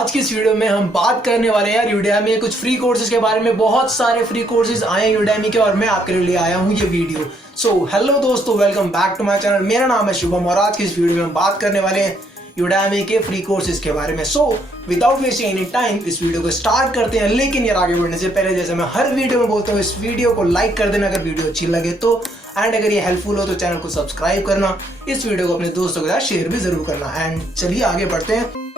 आज की इस वीडियो में हम बात करने वाले हैं यार यूडेमी में कुछ फ्री कोर्सेज के बारे में। बहुत सारे फ्री कोर्सेज आए हैं यूडेमी के और मैं आपके लिए आया हूं ये वीडियो। सो हेलो दोस्तों, welcome back to my channel. मेरा नाम है शुभम और आज की इस वीडियो में हम बात करने वाले हैं यूडेमी के फ्री कोर्सेज के बारे में। So without wasting any time इस वीडियो को स्टार्ट करते हैं। लेकिन यार आगे बढ़ने से पहले, जैसे मैं हर वीडियो में बोलता हूँ, इस वीडियो को लाइक कर देना अगर वीडियो अच्छी लगे तो, एंड अगर ये हेल्पफुल हो तो चैनल को सब्सक्राइब करना, इस वीडियो को अपने दोस्तों के साथ शेयर भी जरूर करना। एंड चलिए आगे बढ़ते हैं।